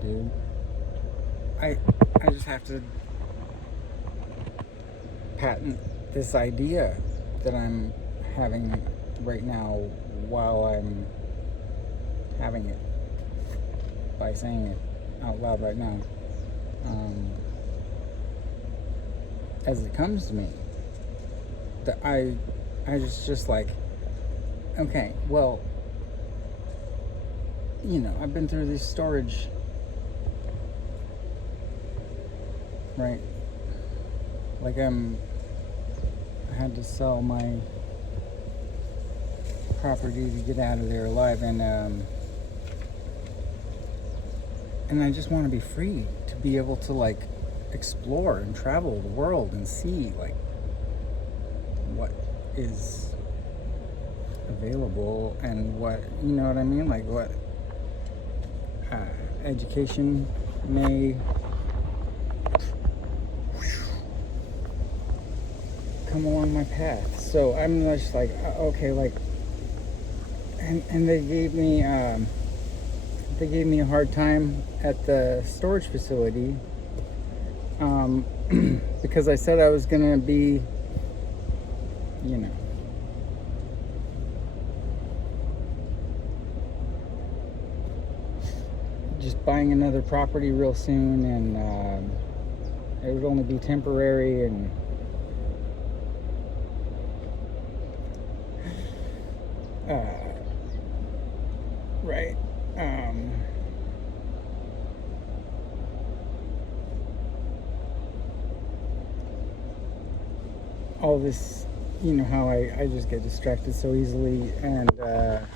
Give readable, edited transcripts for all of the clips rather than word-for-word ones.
dude. I just have to patent this idea that I'm having right now while I'm having it by saying it out loud right now. As it comes to me, that I just like, okay, well, I've been through this storage, right? Like I had to sell my property to get out of there alive, and I just want to be free to be able to like explore and travel the world and see like what is available and what, you know what I mean, like what education may come along my path. So I'm just like, okay, like, and they gave me a hard time at the storage facility because I said I was gonna be, just buying another property real soon, and it would only be temporary, and right. All this, how I just get distracted so easily, and I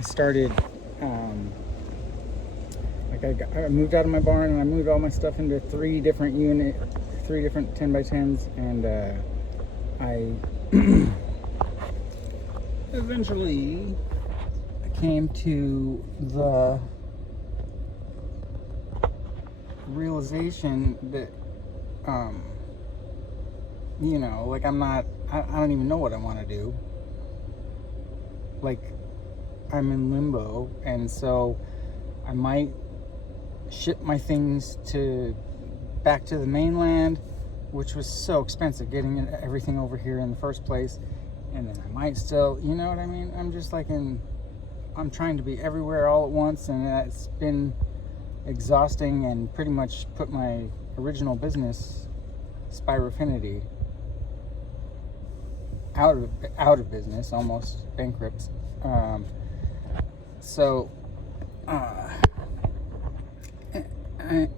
started, I moved out of my barn, and I moved all my stuff into 3 different 10x10s, and I eventually came to the realization that like I don't even know what I want to do. Like, I'm in limbo, and so I might ship my things back to the mainland, which was so expensive getting everything over here in the first place, and then I might still, you know what I mean? I'm just like I'm trying to be everywhere all at once, and that's been exhausting and pretty much put my original business, Spirofinity, out of business, almost bankrupt.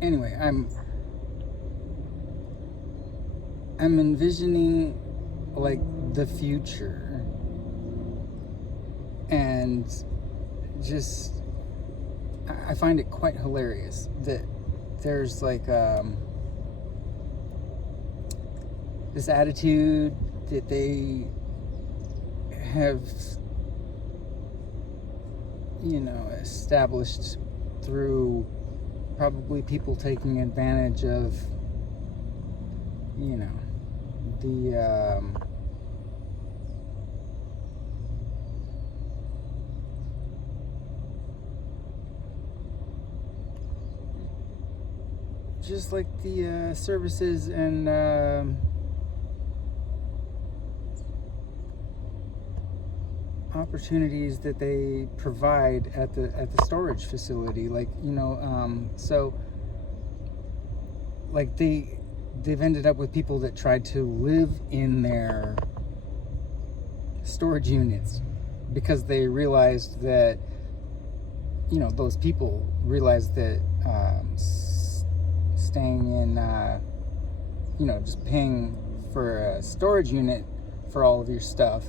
Anyway, I'm envisioning like the future, and just I find it quite hilarious that there's like this attitude that they have established through probably people taking advantage of the just like the services and opportunities that they provide at the storage facility, like so like they've ended up with people that tried to live in their storage units because they realized that those people realized that staying in just paying for a storage unit for all of your stuff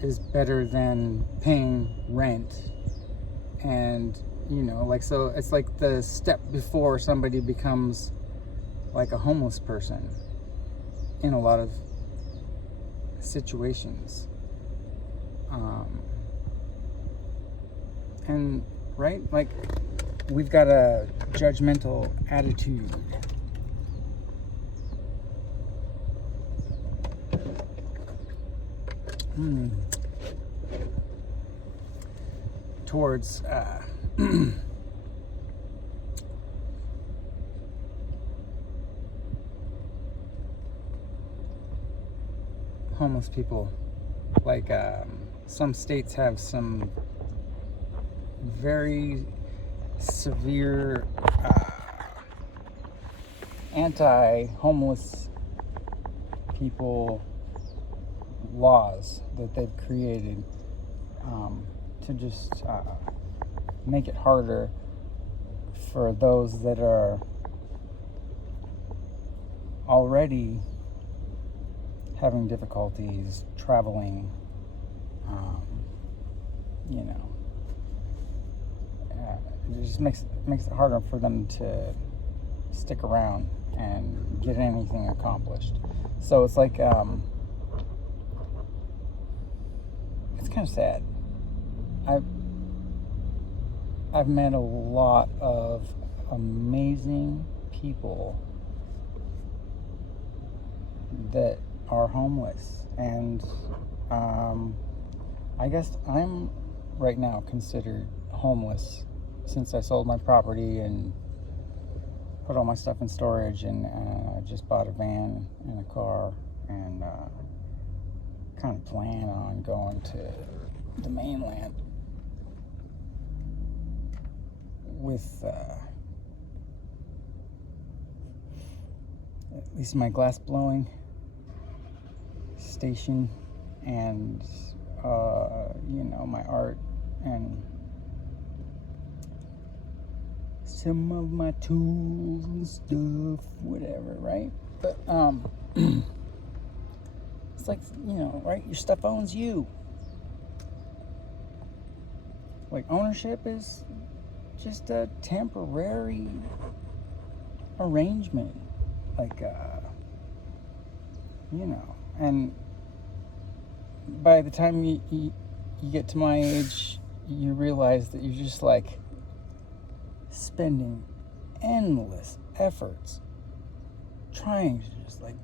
is better than paying rent. And so it's like the step before somebody becomes like a homeless person in a lot of situations, and right, like we've got a judgmental attitude towards homeless people. Like some states have some very severe anti-homeless people laws that they've created to just make it harder for those that are already having difficulties traveling, you know, it just makes it harder for them to stick around and get anything accomplished. So it's like it's kind of sad. I've met a lot of amazing people that are homeless, and I guess I'm right now considered homeless since I sold my property and put all my stuff in storage, and just bought a van and a car, and kind of plan on going to the mainland with at least my glass blowing station and you know, my art and some of my tools and stuff, whatever, right? But it's like, you know, right, your stuff owns you. Like, ownership is just a temporary arrangement, like you know, and by the time you get to my age, you realize that you're just like spending endless efforts trying to just like,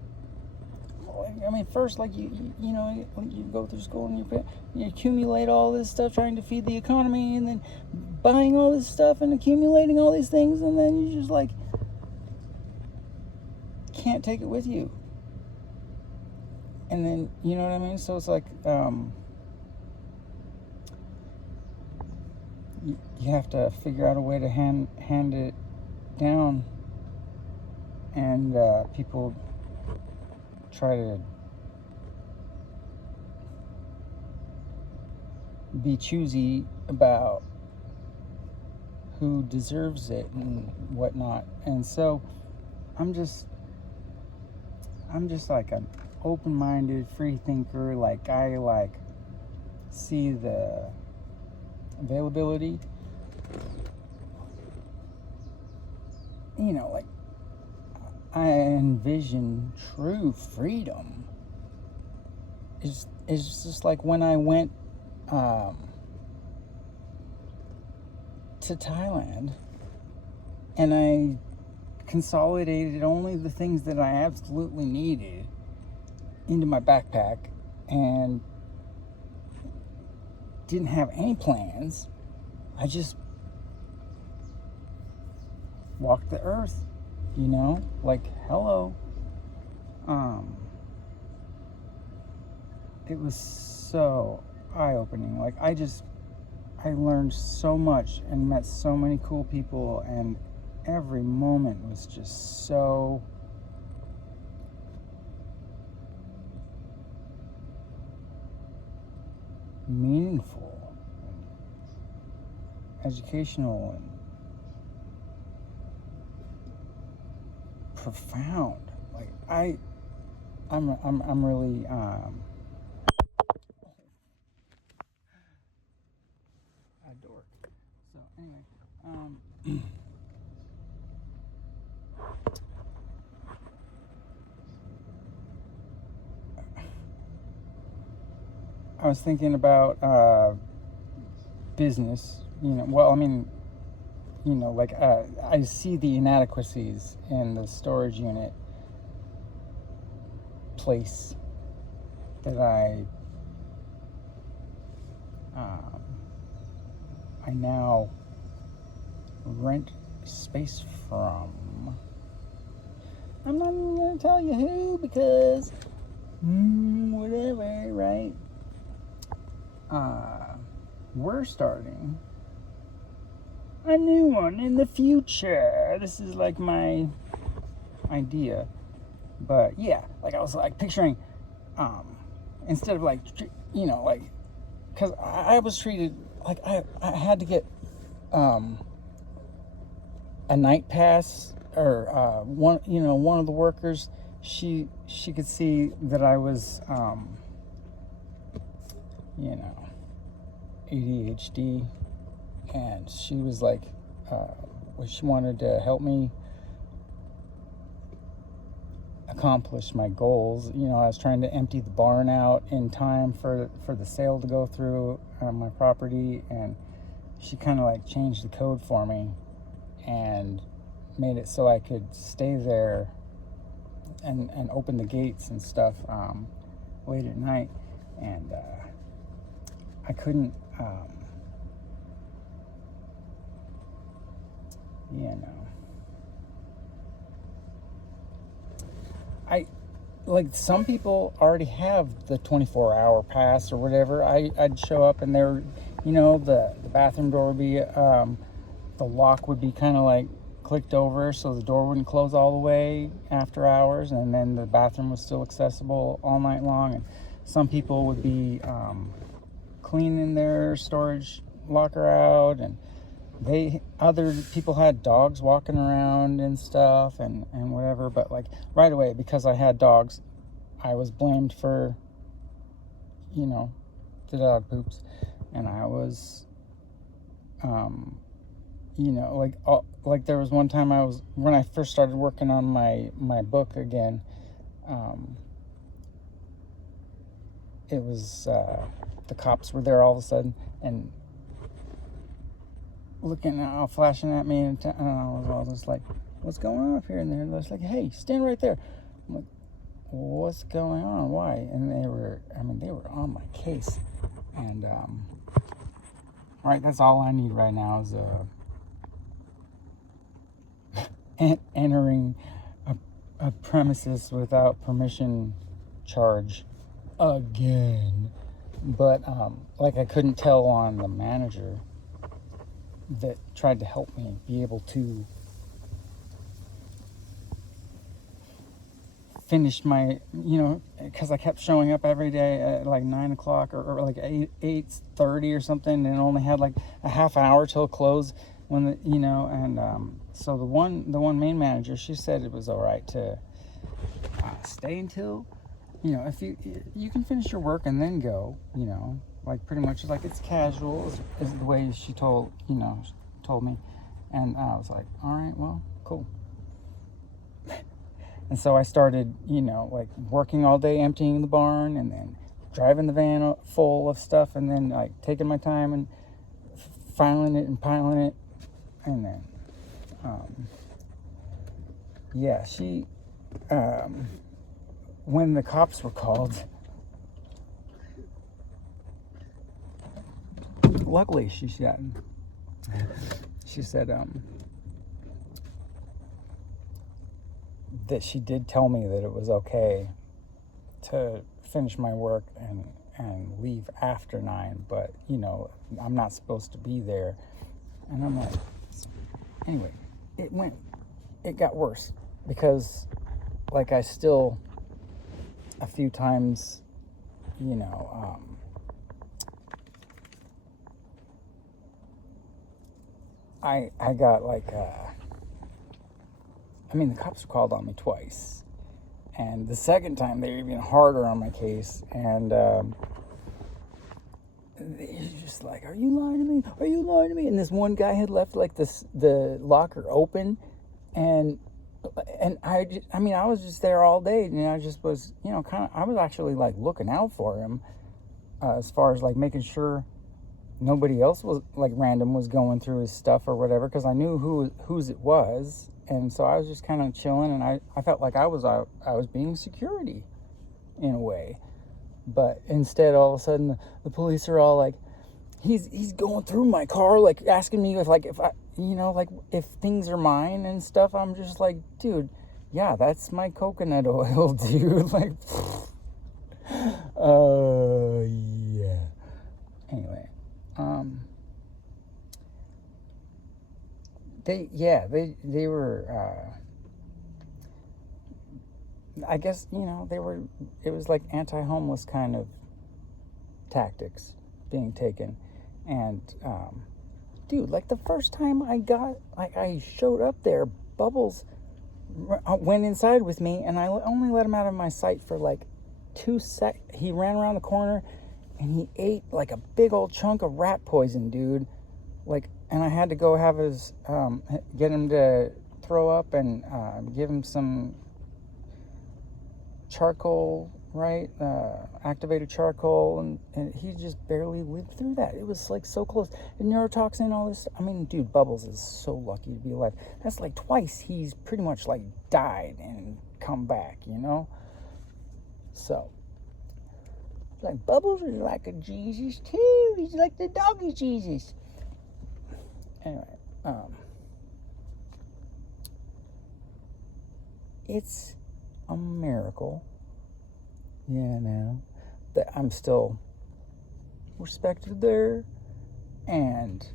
I mean, first, like, you know, when you go through school and you accumulate all this stuff trying to feed the economy, and then buying all this stuff and accumulating all these things, and then you just like can't take it with you. And then, you know what I mean? So it's like you have to figure out a way to hand it down, and people try to be choosy about who deserves it and whatnot. And so I'm just like an open-minded free thinker. Like, I like see the availability, you know, like I envision true freedom. It's just like when I went to Thailand and I consolidated only the things that I absolutely needed into my backpack and didn't have any plans. I just walked the earth, you know, like, hello. It was so eye-opening. Like, I learned so much and met so many cool people, and every moment was just so meaningful and educational and profound. Like, I'm really a dork. So anyway, I was thinking about business. You know, well, I mean, you know, like I see the inadequacies in the storage unit place that I now rent space from. I'm not even gonna tell you who, because whatever, right? We're starting a new one in the future. This is like my idea. But yeah, like I was like picturing, instead of like, like, because I was treated like I had to get a night pass, or one of the workers, she could see that I was ADHD, and she was like, she wanted to help me accomplish my goals. I was trying to empty the barn out in time for the sale to go through on my property, and she kind of like changed the code for me and made it so I could stay there and open the gates and stuff late at night, and I couldn't I like, some people already have the 24-hour pass or whatever. I'd show up and there, the bathroom door would be, the lock would be kind of like clicked over so the door wouldn't close all the way after hours, and then the bathroom was still accessible all night long. And some people would be cleaning their storage locker out, and other people had dogs walking around and stuff and whatever. But like right away, because I had dogs, I was blamed for the dog poops, and I was like there was one time when I first started working on my book again, it was the cops were there all of a sudden and looking out, flashing at me, and I was all just like, what's going on up here? And they're just like, hey, stand right there. I'm like, what's going on? Why? And they were on my case. And all right, that's all I need right now is entering a premises without permission charge again. But like, I couldn't tell on the manager that tried to help me be able to finish my, because I kept showing up every day at like 9 o'clock or like 8:30 or something, and only had like a half hour till close when and so the one main manager, she said it was all right to stay until, if you can finish your work and then go, like pretty much like it's casual is the way she told me. And I was like, all right, well, cool. And so I started, like working all day, emptying the barn, and then driving the van full of stuff, and then like taking my time and filing it and piling it. And then she when the cops were called, luckily she said that she did tell me that it was okay to finish my work and leave after 9, but I'm not supposed to be there. And I'm like, anyway, it got worse, because like I still a few times I got like the cops called on me twice, and the second time they were even harder on my case, and they're just like, are you lying to me? Are you lying to me? And this one guy had left like the locker open, and I was just there all day, and I just was I was actually like looking out for him, as far as like making sure nobody else was like random was going through his stuff or whatever, because I knew whose it was. And so I was just kind of chilling, and I felt like I was being security in a way. But instead, all of a sudden, the police are all like, he's going through my car, like asking me if I if things are mine and stuff. I'm just like, dude, yeah, that's my coconut oil, dude. Like, Yeah. Anyway, they were. I guess they were. It was like anti-homeless kind of tactics being taken, and dude, like the first time I showed up there, Bubbles went inside with me, and I only let him out of my sight for like 2 seconds. He ran around the corner, and he ate like a big old chunk of rat poison, dude. Like, and I had to go have his get him to throw up and give him some charcoal, right? Activated charcoal, and he just barely lived through that. It was like so close. And neurotoxin, all this. I mean, dude, Bubbles is so lucky to be alive. That's like twice he's pretty much like died and come back, So, like Bubbles is like a Jesus too. He's like the doggy Jesus. Anyway, it's a miracle, that I'm still respected there, and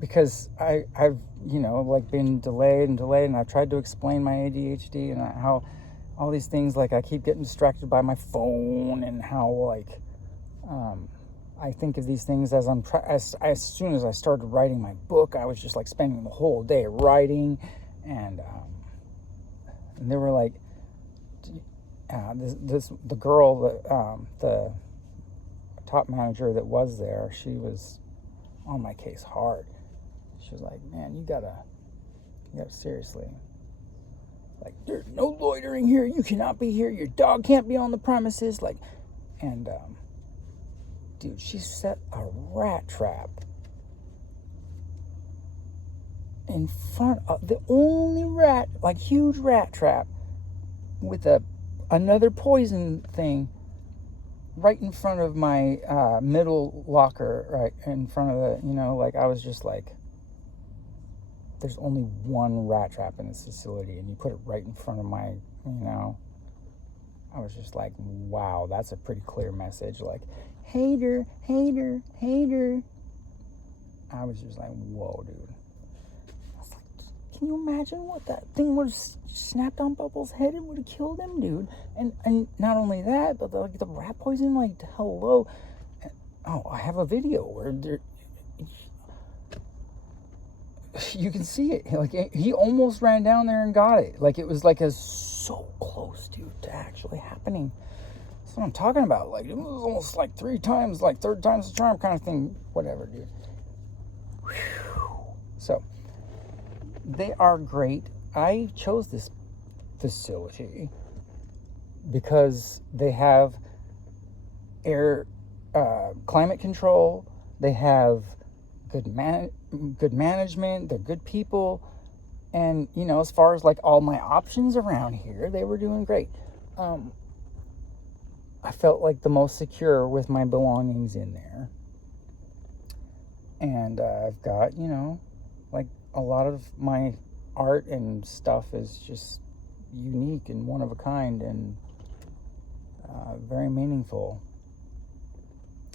because I've like been delayed, and I've tried to explain my ADHD and how all these things, like I keep getting distracted by my phone, and how like I think of these things as as soon as I started writing my book, I was just like spending the whole day writing, and they were like, the girl the top manager that was there, she was on my case hard. She was like, man, you gotta seriously, like, there's no loitering here, you cannot be here, your dog can't be on the premises, like, and dude, she set a rat trap in front of the only rat, like huge rat trap with another poison thing right in front of my middle locker, right in front of the, like I was just like, there's only one rat trap in this facility, and you put it right in front of my, I was just like, wow, that's a pretty clear message, like, hater, hater, hater. I was just like, whoa, dude. I was like, can you imagine what that thing would have snapped on Bubbles' head? It would have killed him, dude. And not only that, but the rat poison, like, hello. Oh, I have a video where you can see it. Like, he almost ran down there and got it. Like, it was like so close, dude, to actually happening. That's what I'm talking about. Like, it was almost like 3 times, like third time's the charm kind of thing. Whatever, dude. Whew. So, they are great. I chose this facility because they have climate control. They have good management. They're good people. And, as far as like all my options around here, they were doing great. I felt like the most secure with my belongings in there. And I've got, like a lot of my art and stuff is just unique and one of a kind, and very meaningful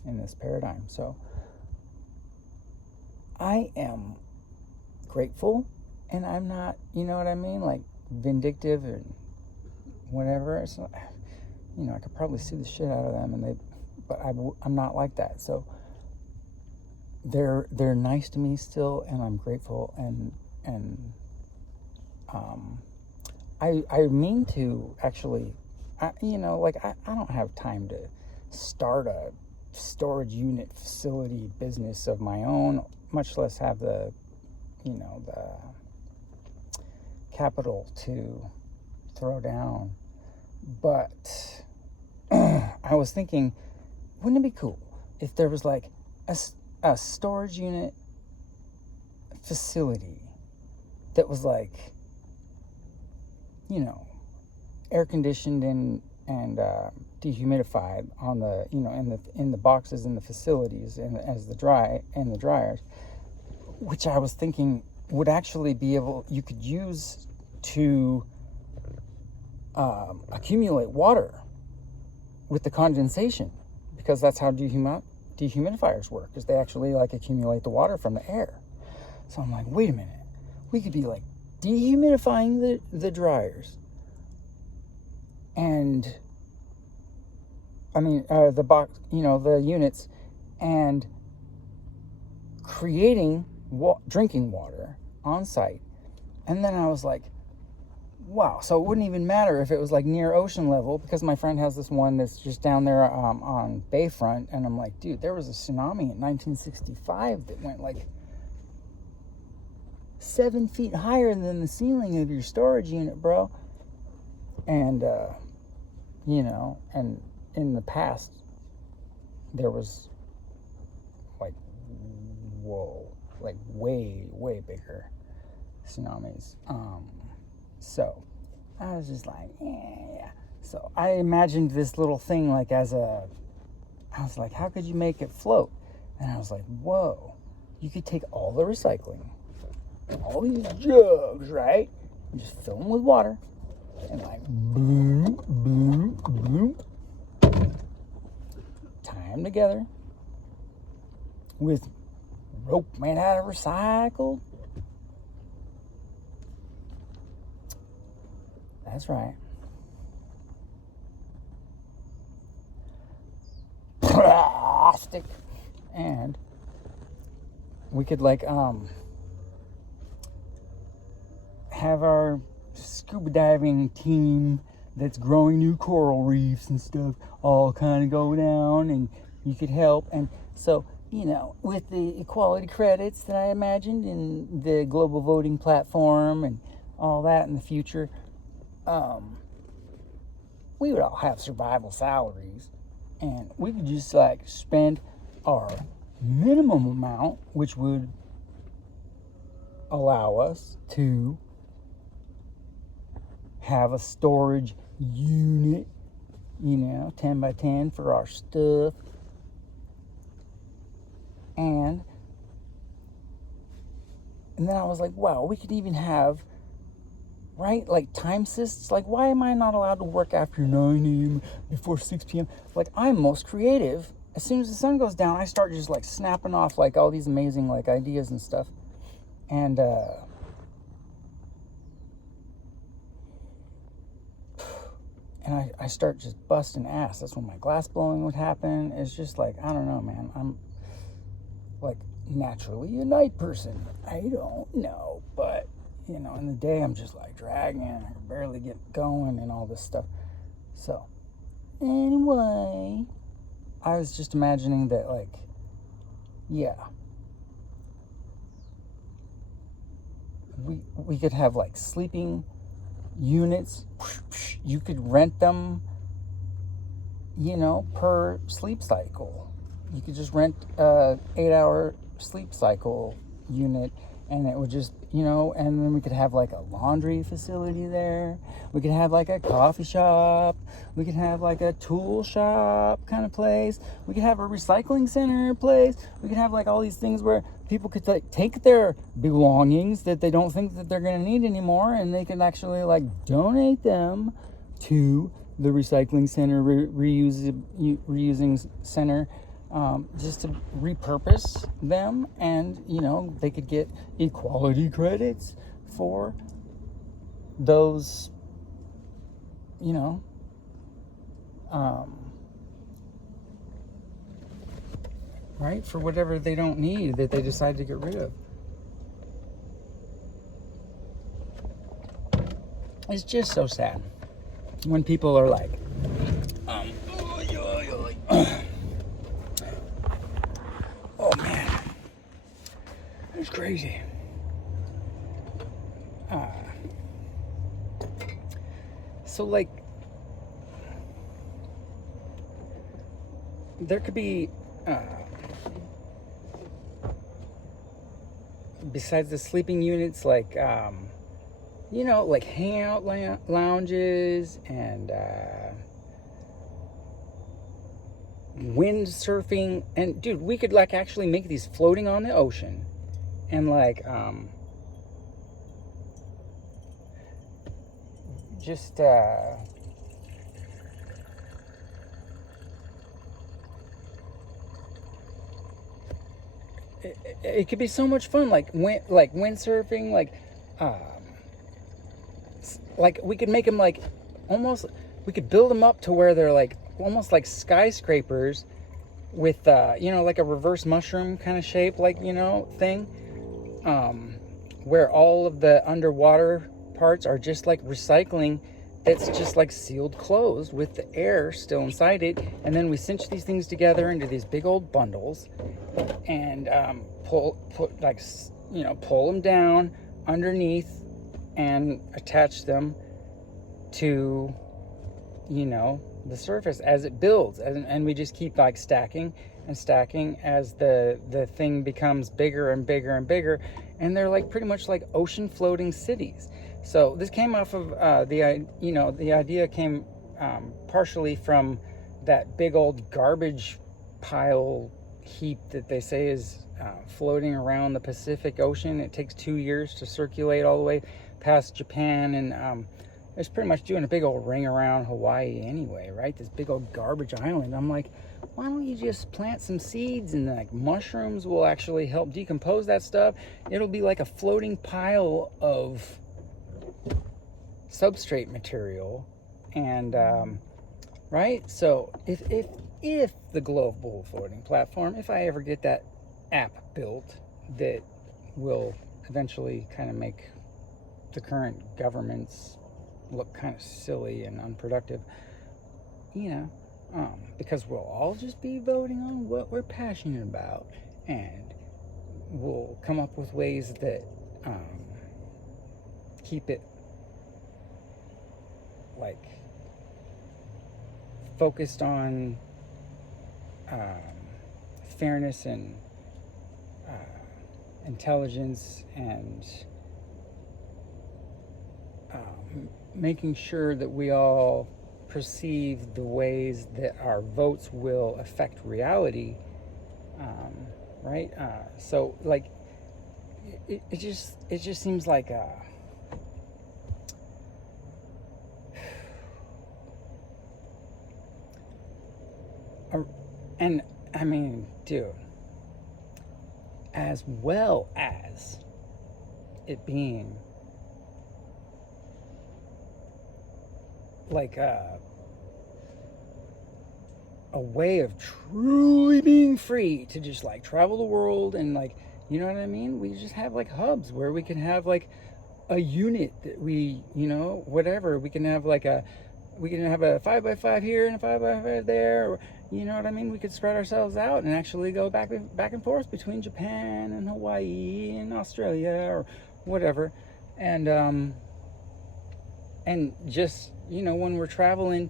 in this paradigm. So I am grateful, and I'm not, you know what I mean, like vindictive and whatever. It's not, I could probably sue the shit out of them, but I'm not like that. So they're nice to me still, and I'm grateful, and I mean to actually, I don't have time to start a storage unit facility business of my own, much less have the capital to throw down. But I was thinking, wouldn't it be cool if there was like a storage unit facility that was like, air conditioned and dehumidified on the, in the boxes in the facilities, and as the dryers, which I was thinking would actually be you could use to accumulate water with the condensation, because that's how dehumidifiers work, is they actually like accumulate the water from the air. So I'm like, wait a minute, we could be like dehumidifying the dryers, and the box, the units, and creating drinking water on site. And then I was like, wow, so it wouldn't even matter if it was like near ocean level, because my friend has this one that's just down there on Bayfront, and I'm like, dude, there was a tsunami in 1965 that went like 7 feet higher than the ceiling of your storage unit, bro. And and in the past there was like, whoa, like way bigger tsunamis. So I was just like, yeah. So I imagined this little thing like I was like, how could you make it float? And I was like, whoa, you could take all the recycling, all these jugs, right, and just fill them with water, and like bloom, bloom, bloom, tie them together with rope made out of recycled. That's right. Plastic. And we could like have our scuba diving team that's growing new coral reefs and stuff all kind of go down, and you could help. And so, with the equality credits that I imagined in the global voting platform and all that in the future, we would all have survival salaries, and we could just like spend our minimum amount, which would allow us to have a storage unit, 10 by 10 for our stuff. And then I was like, wow, we could even have, right, like time systems. Like, why am I not allowed to work after 9 a.m. before 6 p.m.? Like, I'm most creative. As soon as the sun goes down, I start just like snapping off like all these amazing like ideas and stuff. And I start just busting ass. That's when my glass blowing would happen. It's just like, I don't know, man. I'm like naturally a night person. I don't know, but in the day I'm just like dragging. I can barely get going and all this stuff. So anyway, I was just imagining that, like, yeah, we could have like sleeping units. You could rent them, per sleep cycle. You could just rent a 8-hour sleep cycle unit, and it would just, and then we could have like a laundry facility there. We could have like a coffee shop. We could have like a tool shop kind of place. We could have a recycling center place. We could have like all these things where people could take their belongings that they don't think that they're going to need anymore, and they can actually like donate them to the recycling center, reusing center, just to repurpose them. And they could get equality credits for those, right, for whatever they don't need that they decide to get rid of. It's just so sad when people are like, oh man, it's crazy. So like, there could be, besides the sleeping units, like, like hangout lounges and windsurfing. And dude, we could like actually make these floating on the ocean, and like just it could be so much fun, like windsurfing, um, like we could make them like almost, we could build them up to where they're like almost like skyscrapers with like a reverse mushroom kind of shape, like thing, where all of the underwater parts are just like recycling. It's just like sealed closed with the air still inside it, and then we cinch these things together into these big old bundles, and pull them down underneath and attach them to the surface as it builds, and we just keep like stacking and stacking as the thing becomes bigger and bigger and bigger, and they're like pretty much like ocean floating cities. So this came off of the idea came partially from that big old garbage pile heap that they say is floating around the Pacific Ocean. It takes 2 years to circulate all the way past Japan, and it's pretty much doing a big old ring around Hawaii anyway, right? This big old garbage island. I'm like, why don't you just plant some seeds, and like mushrooms will actually help decompose that stuff. It'll be like a floating pile of substrate material, and right. So if the global floating platform, if I ever get that app built that will eventually kind of make the current governments look kind of silly and unproductive, because we'll all just be voting on what we're passionate about, and we'll come up with ways that keep it like focused on fairness and intelligence, and making sure that we all perceive the ways that our votes will affect reality, right? So like it just seems like and I mean, dude, as well as it being like a way of truly being free to just like travel the world, and like, you know what I mean? We just have like hubs where we can have like a unit that we, whatever, we can have a 5x5 here and a 5x5 there, or, you know what I mean? We could spread ourselves out and actually go back and forth between Japan and Hawaii and Australia or whatever. And just, when we're traveling,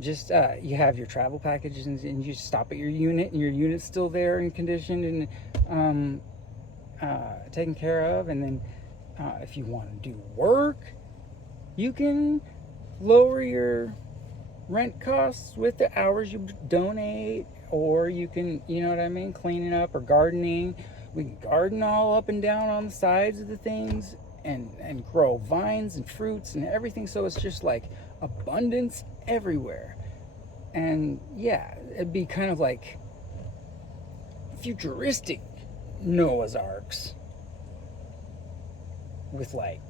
just you have your travel packages, and you stop at your unit, and your unit's still there and conditioned and taken care of. And then if you want to do work, you can lower your rent costs with the hours you donate, or you can, cleaning up or gardening. We can garden all up and down on the sides of the things, and grow vines and fruits and everything, so it's just like abundance everywhere. And yeah, it'd be kind of like futuristic Noah's Arks with like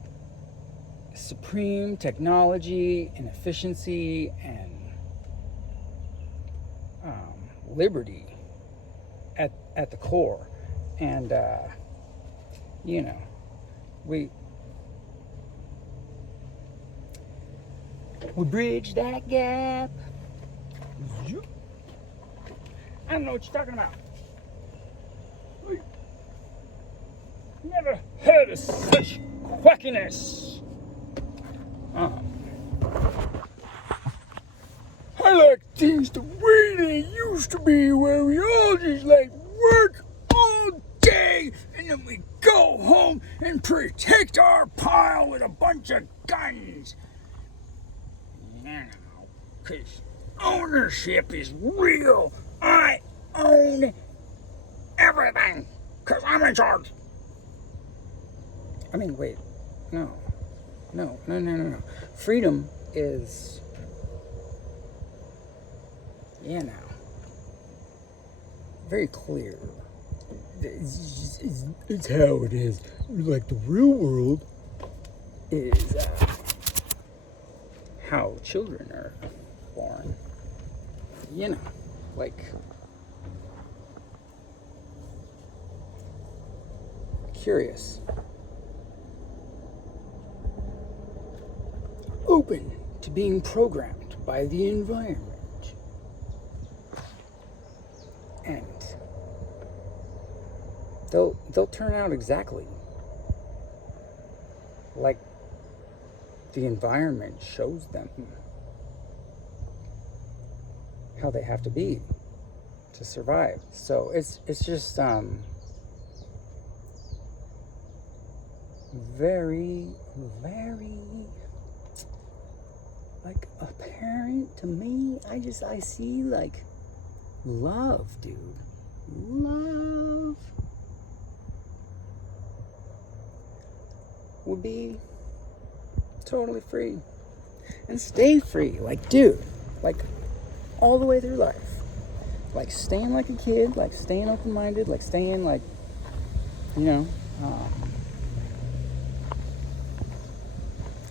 supreme technology and efficiency and liberty at the core. And we bridge that gap. I don't know what you're talking about. Never heard of such quackiness. I like things the way they used to be, where we all just like work all day, and then we go home and protect our pile with a bunch of guns. Because ownership is real. I own everything, because I'm in charge. I mean, wait, no. No. Freedom is, very clear. It's how it is. Like the real world is how children are born. Like curious, open to being programmed by the environment, and they'll turn out exactly like the environment shows them how they have to be to survive. So it's just very, very like apparent to me. I see like love, dude. Love would be totally free and stay free. Like, dude, like all the way through life. Like staying like a kid, like staying open-minded, like staying like,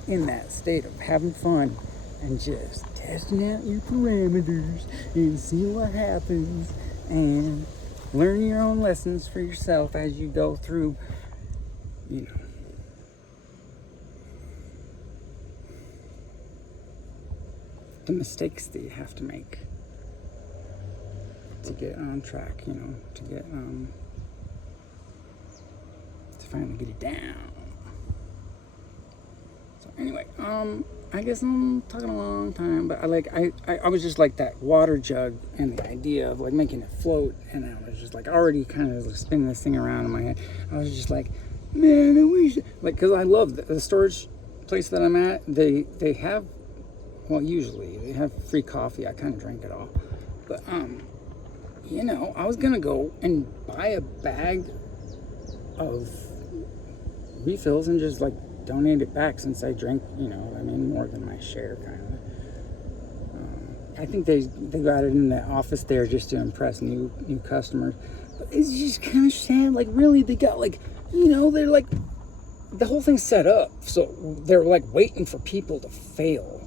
in that state of having fun and just testing out your parameters and see what happens and learn your own lessons for yourself as you go through, the mistakes that you have to make to get on track, to get, to finally get it down. So anyway, I guess I'm talking a long time, but I was just like that water jug and the idea of like making it float, and I was just like already kind of spinning this thing around in my head. I was just like, man, I wish, like, because I love the storage place that I'm at. They have, well, usually they have free coffee. I kind of drank it all, but I was gonna go and buy a bag of refills and just like donate it back, since I drank, more than my share, kind of. I think they got it in the office there just to impress new customers. But it's just kind of sad. Like, really, they got like, they're like, the whole thing's set up, so they're like waiting for people to fail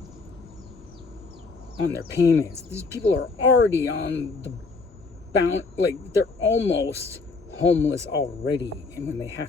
on their payments. These people are already on the bound, like they're almost homeless already, and when they have